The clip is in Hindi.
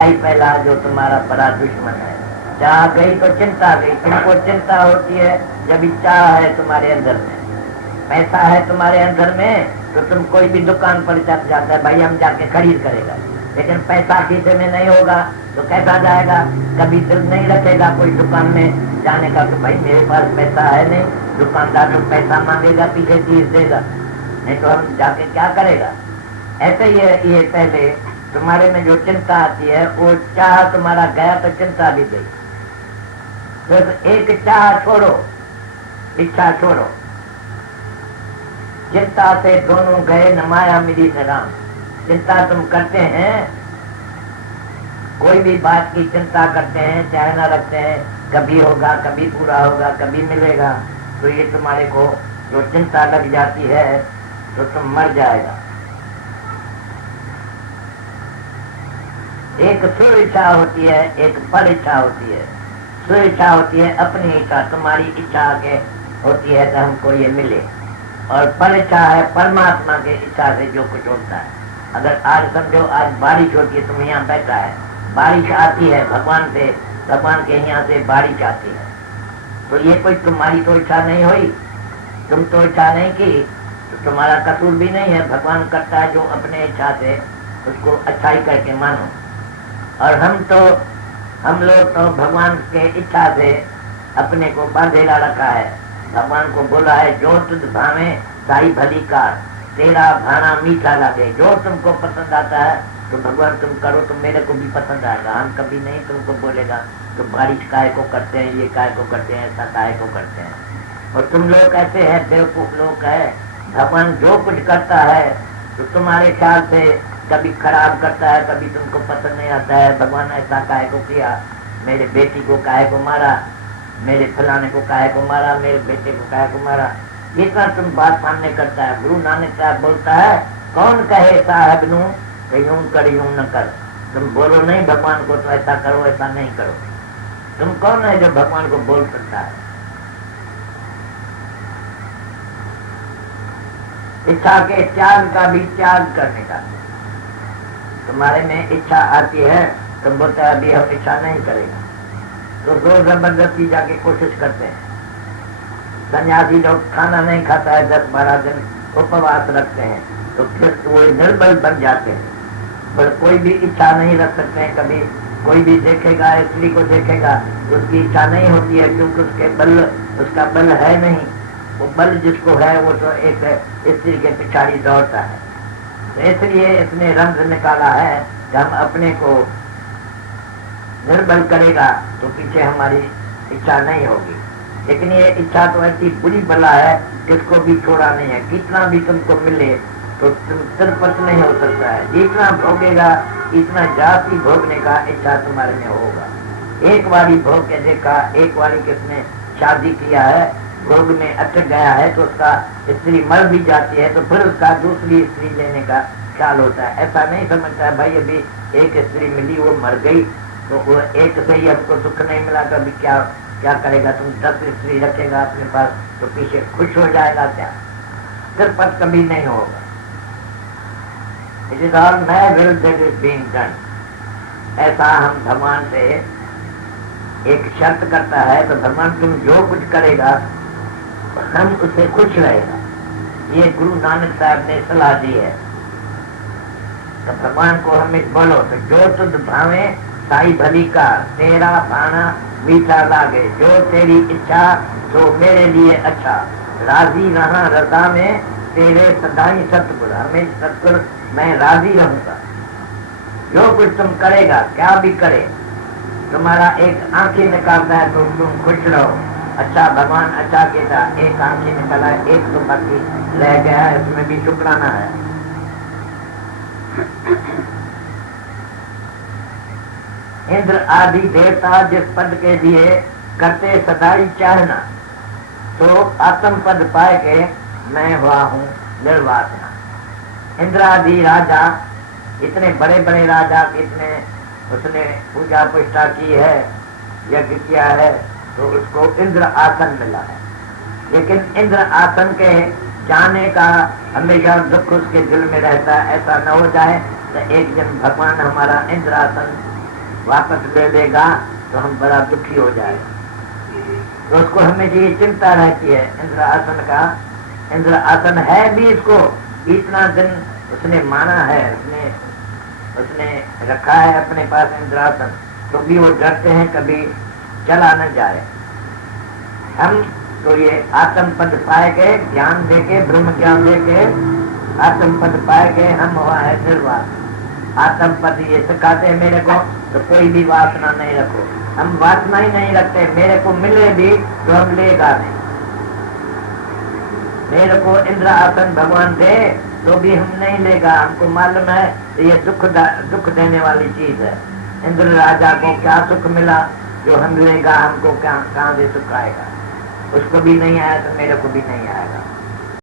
पहला जो तुम्हारा बड़ा दुश्मन है। चाह गई तो चिंता गई। तुमको चिंता होती है जब इच्छा है तुम्हारे अंदर में, पैसा है तुम्हारे अंदर में, तो तुम कोई भी दुकान पर चल जाता है, भाई हम जाके खरीद करेगा। लेकिन पैसा खीसे में नहीं होगा तो कैसा जाएगा? कभी दिल नहीं रखेगा कोई दुकान में जाने का, तो भाई मेरे पास पैसा है नहीं, दुकानदार तो पैसा मांगेगा, पीछे चीज देगा, नहीं तो हम जाके क्या करेगा। ऐसे ही ये पहले तुम्हारे में जो चिंता आती है, वो चाह तुम्हारा गया तो चिंता भी गई। सिर्फ एक चाह छोड़ो, इच्छा छोड़ो, चिंता से दोनों गए न माया मिली न राम। चिंता तुम करते हैं, कोई भी बात की चिंता करते हैं, चाहे ना रखते हैं, कभी होगा, कभी पूरा होगा, कभी मिलेगा, तो ये तुम्हारे को जो चिंता लग जाती है तो तुम मर जाएगा। एक सुर इच्छा होती है, एक पर इच्छा होती है। सुर इच्छा होती है अपनी इच्छा, तुम्हारी इच्छा के होती है तो हमको ये मिले, और पर इच्छा है परमात्मा के इच्छा से जो कुछ होता है। अगर आज समझो आज बारिश होती है, तुम यहाँ बैठा है, बारिश आती है भगवान से, भगवान के यहाँ से बारिश आती है, तो ये कोई तुम्हारी तो इच्छा नहीं हुई, तुम तो इच्छा नहीं की, तो तुम्हारा कसूर भी नहीं है। भगवान करता है जो अपने इच्छा से, उसको अच्छाई करके मानो। और हम लोग तो भगवान के इच्छा से अपने को बांधेला रखा है। भगवान को बोला है जो तुझ भावे साई भली कार, तेरा भाना मीठा लगे। जो तुमको पसंद आता है तो भगवान तुम करो तो मेरे को भी पसंद आएगा। हम कभी नहीं तुमको बोलेगा तो बारिश काहे को करते हैं, ये काहे को करते हैं, ऐसा काहे को करते हैं। और तुम लोग कैसे है, बेवकूफ लोग है। भगवान जो कुछ करता है तो तुम्हारे ख्याल से कभी खराब करता है, कभी तुमको पसंद नहीं आता है। भगवान ऐसा काहे को किया, मेरे बेटी को काहे को मारा, मेरे फलाने को काहे को मारा, मेरे बेटे को काहे को मारा, इतना तुम बात मानने करता है। गुरु नानक साहब बोलता है कौन कहे साहब नू यूं कर यूं न कर। तुम बोलो नहीं भगवान को तो ऐसा करो ऐसा नहीं करो। तुम कौन है जो भगवान को बोल सकता है? इच्छा के त्याग का भी त्याग करने का। तुम्हारे में इच्छा आती है, तुम बोलते हैं अभी हम इच्छा नहीं करेगा, तो जोर जबरदस्ती जाके कोशिश करते हैं। सन्यासी लोग खाना नहीं खाता है, 10-12 दिन उपवास रखते हैं, तो फिर तो वो निर्बल बन जाते हैं। पर कोई भी इच्छा नहीं रख सकते हैं। कभी कोई भी देखेगा, स्त्री को देखेगा, उसकी इच्छा नहीं होती है, क्योंकि उसका बल है नहीं। वो बल जिसको है वो तो एक स्त्री के पिछाड़ी दौड़ता है। तो इसलिए इसने रंग निकाला है कि हम अपने को निर्बल करेगा तो पीछे हमारी इच्छा नहीं होगी। लेकिन ये इच्छा तो ऐसी बुरी बला है, किसको भी छोड़ा नहीं है। कितना भी तुमको मिले तो तुम तिरपत नहीं हो सकता है। जितना भोगेगा इतना जाति भोगने का इच्छा तुम्हारे में होगा। एक बारी भोग के देखा, एक बारी किसने शादी किया है, भोग में अटक गया है, तो उसका स्त्री मर भी जाती है, तो फिर उसका दूसरी स्त्री लेने का ख्याल होता है। ऐसा नहीं समझता है भाई अभी एक स्त्री मिली, वो मर गई, तो वो एक से ही हमको सुख नहीं मिला, तो अभी क्या करेगा। तुम 10 स्त्री रखेगा अपने पास तो पीछे खुश हो जाएगा क्या? तिरपत कभी नहीं होगा। It is all my will that is being done. ऐसा हम भगवान से एक शर्त करता है, तो भगवान तुम जो कुछ करेगा हम उससे खुश रहेगा। ये गुरु नानक साहब ने सलाह दी है। तो भगवान को हमें बोलो तो जो तुझ भावे साई भली का, तेरा भाना मीठा लागे। जो तेरी इच्छा तो मेरे लिए अच्छा, राजी रहा रजा में तेरे सदाई सतगुर। हमें सतगुर मैं राजी रहूंगा। जो कुछ तुम करेगा, क्या भी करे, तुम्हारा एक आंखें निकालता है तो तुम खुश रहो। अच्छा भगवान अच्छा कहता, एक आंखें निकाला, एक तो बाकी रह गया है, इसमें भी शुक्राना है। इंद्र आदि देवता जिस पद के लिए करते सदाई चाहना, तो आत्म पद पाए के मैं हुआ हूँ निर्वासना। इंद्र आदि राजा, इतने बड़े बड़े राजा, कितने उसने पूजा पुष्टा की है, यज्ञ किया है, तो उसको इंद्र आसन मिला है। लेकिन इंद्र आसन के जाने का हमेशा दुख उसके दिल में रहता है। ऐसा न हो जाए तो एक दिन भगवान हमारा इंद्र आसन वापस ले लेगा तो हम बड़ा दुखी हो जाएगा। तो उसको हमेशा ये चिंता रहती है इंद्र आसन का। इंद्र आसन है भी इसको, इतना दिन उसने माना है, उसने रखा है अपने पास इंद्रासन, तो भी वो डरते हैं कभी चला न जाए। हम तो ये आत्म पद पाए के, ज्ञान देके, ब्रह्म ज्ञान देके आत्म पद पाए के हम हुआ है निर्वास। आत्म पद ये सिखाते हैं मेरे को, तो कोई भी वासना नहीं रखो। हम वासना ही नहीं रखते, मेरे को मिले भी तो हम लेगा नहीं। मेरे को इंद्र आसन भगवान दे तो भी हम नहीं लेगा, हमको मालूम है ये दुख देने वाली चीज है। इंद्र राजा को क्या सुख मिला जो हम लेगा, हमको क्या कहाँ से सुख आएगा। उसको भी नहीं आया तो मेरे को भी नहीं आएगा।